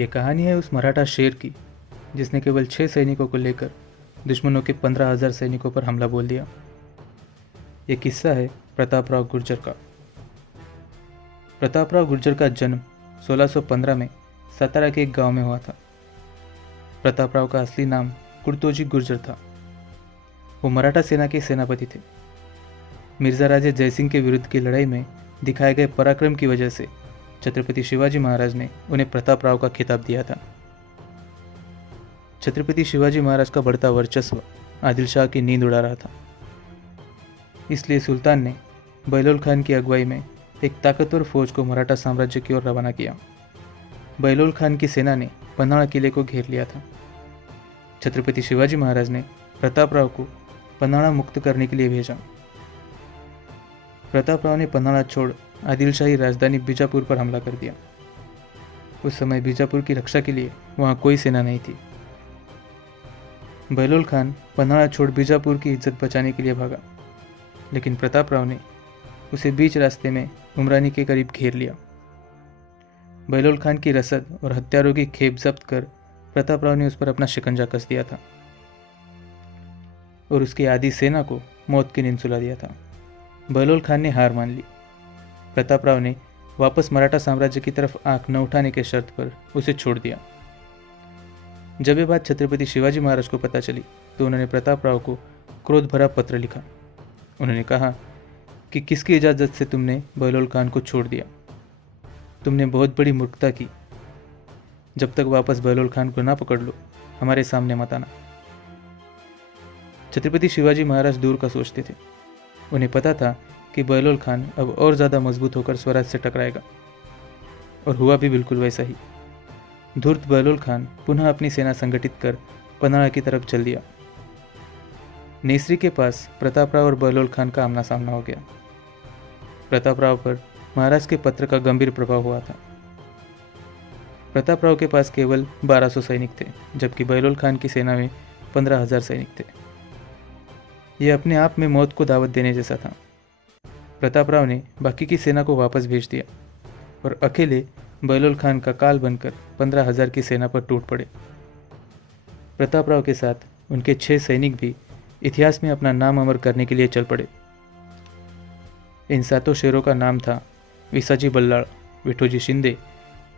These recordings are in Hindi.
ये कहानी है उस मराठा शेर की जिसने केवल 6 सैनिकों को लेकर दुश्मनों के 15,000 सैनिकों पर हमला बोल दिया। ये किस्सा है प्रतापराव गुर्जर का। प्रतापराव गुर्जर का जन्म 1615 में सातारा के एक गांव में हुआ था। प्रतापराव का असली नाम कुर्तोजी गुर्जर था। वो मराठा सेना के सेनापति थे। मिर्जा राजे जयसिंह के विरुद्ध की लड़ाई में दिखाए गए पराक्रम की वजह से छत्रपति शिवाजी महाराज ने उन्हें प्रतापराव का खिताब दिया था। छत्रपति शिवाजी महाराज का बढ़ता वर्चस्व आदिल शाह की नींद उड़ा रहा था। इसलिए सुल्तान ने बहलोल खान की अगुवाई में एक ताकतवर फौज को मराठा साम्राज्य की ओर रवाना किया। बहलोल खान की सेना ने पन्हाड़ा किले को घेर लिया था। छत्रपति शिवाजी महाराज ने प्रतापराव को पन्हाड़ा मुक्त करने के लिए भेजा। प्रतापराव ने पन्हाड़ा छोड़ आदिल शाही राजधानी बीजापुर पर हमला कर दिया। उस समय बीजापुर की रक्षा के लिए वहां कोई सेना नहीं थी। बहलोल खान पन्हाड़ा छोड़ बीजापुर की इज्जत बचाने के लिए भागा, लेकिन प्रतापराव ने उसे बीच रास्ते में उमरानी के करीब घेर लिया। बहलोल खान की रसद और हथियारों की खेप जब्त कर प्रतापराव ने उस पर अपना शिकंजा कस दिया था और उसकी आधी सेना को मौत की नींद सुला दिया था। बहलोल खान ने हार मान ली। प्रतापराव ने वापस मराठा साम्राज्य की तरफ आंख न उठाने के शर्त पर उसे छोड़ दिया। जब ये बात छत्रपति शिवाजी महाराज को पता चली तो उन्होंने प्रतापराव को क्रोध भरा पत्र लिखा। उन्होंने कहा कि किसकी इजाज़त से तुमने बहलोल खान को छोड़ दिया। तुमने बहुत बड़ी मूर्खता की। जब तक वापस बहलोल खान को ना पकड़ लो, हमारे सामने मत आना। छत्रपति शिवाजी महाराज दूर का सोचते थे। उन्हें पता था कि बहलोल खान अब और ज़्यादा मजबूत होकर स्वराज से टकराएगा, और हुआ भी बिल्कुल वैसा ही। धूर्त बहलोल खान पुनः अपनी सेना संगठित कर पन्हाड़ा की तरफ चल दिया। नेसरी के पास प्रतापराव और बहलोल खान का आमना सामना हो गया। प्रतापराव पर महाराज के पत्र का गंभीर प्रभाव हुआ था। प्रतापराव के पास केवल 1200 सैनिक थे, जबकि बहलोल खान की सेना में 15,000 सैनिक थे। यह अपने आप में मौत को दावत देने जैसा था। प्रतापराव ने बाकी की सेना को वापस भेज दिया और अकेले बहलोल खान का काल बनकर 15,000 की सेना पर टूट पड़े। प्रतापराव के साथ उनके 6 सैनिक भी इतिहास में अपना नाम अमर करने के लिए चल पड़े। इन 7 शेरों का नाम था विसाजी बल्लाळ, विठोजी शिंदे,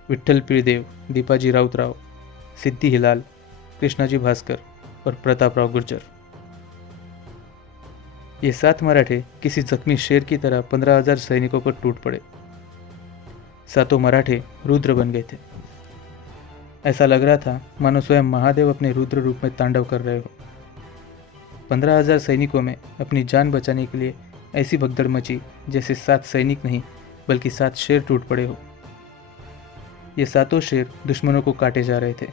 विठ्ठल पिळदेव, दीपाजी राउतराव, सिद्धी हिलाल, कृष्णाजी भास्कर और प्रतापराव गुर्जर। ये 7 मराठे किसी जख्मी शेर की तरह 15,000 सैनिकों पर टूट पड़े। 7 मराठे रुद्र बन गए थे। ऐसा लग रहा था मानो स्वयं महादेव अपने रुद्र रूप में तांडव कर रहे हो। 15,000 सैनिकों में अपनी जान बचाने के लिए ऐसी भगदड़ मची जैसे 7 सैनिक नहीं बल्कि 7 शेर टूट पड़े हो। ये 7 शेर दुश्मनों को काटे जा रहे थे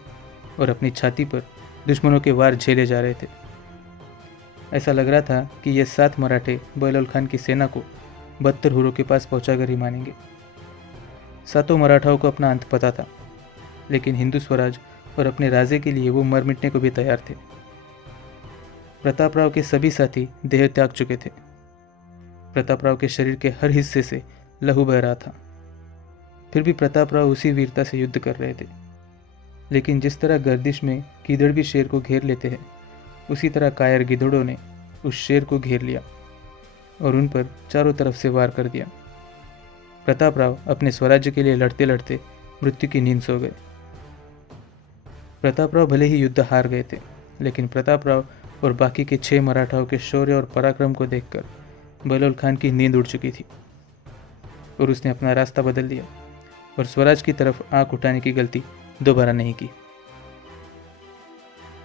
और अपनी छाती पर दुश्मनों के वार झेले जा रहे थे। ऐसा लग रहा था कि ये 7 मराठे बहलोल खान की सेना को 72 हुरों के पास पहुंचाकर ही मानेंगे। 7 मराठाओं को अपना अंत पता था, लेकिन हिंदू स्वराज और अपने राजे के लिए वो मर मिटने को भी तैयार थे। प्रतापराव के सभी साथी देह त्याग चुके थे। प्रतापराव के शरीर के हर हिस्से से लहू बह रहा था। फिर भी प्रतापराव उसी वीरता से युद्ध कर रहे थे। लेकिन जिस तरह गर्दिश में गीदड़ भी शेर को घेर लेते हैं, उसी तरह कायर गिद्धड़ों ने उस शेर को घेर लिया और उन पर चारों तरफ से वार कर दिया। प्रतापराव अपने स्वराज्य के लिए लड़ते लड़ते मृत्यु की नींद सो गए। प्रतापराव भले ही युद्ध हार गए थे, लेकिन प्रतापराव और बाकी के 6 मराठाओं के शौर्य और पराक्रम को देखकर बहलोल खान की नींद उड़ चुकी थी और उसने अपना रास्ता बदल दिया और स्वराज की तरफ आंख उठाने की गलती दोबारा नहीं की।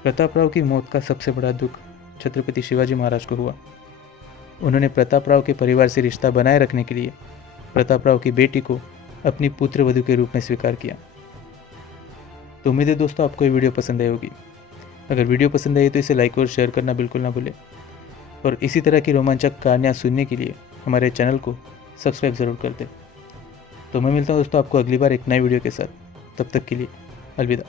प्रतापराव की मौत का सबसे बड़ा दुख छत्रपति शिवाजी महाराज को हुआ। उन्होंने प्रतापराव के परिवार से रिश्ता बनाए रखने के लिए प्रतापराव की बेटी को अपनी पुत्रवधू के रूप में स्वीकार किया। तो उम्मीद है दोस्तों आपको ये वीडियो पसंद आई होगी। अगर वीडियो पसंद आई तो इसे लाइक और शेयर करना बिल्कुल ना भूलें, और इसी तरह की रोमांचक कहानियाँ सुनने के लिए हमारे चैनल को सब्सक्राइब ज़रूर कर दें। तो मैं मिलता हूँ दोस्तों आपको अगली बार एक नई वीडियो के साथ। तब तक के लिए अलविदा।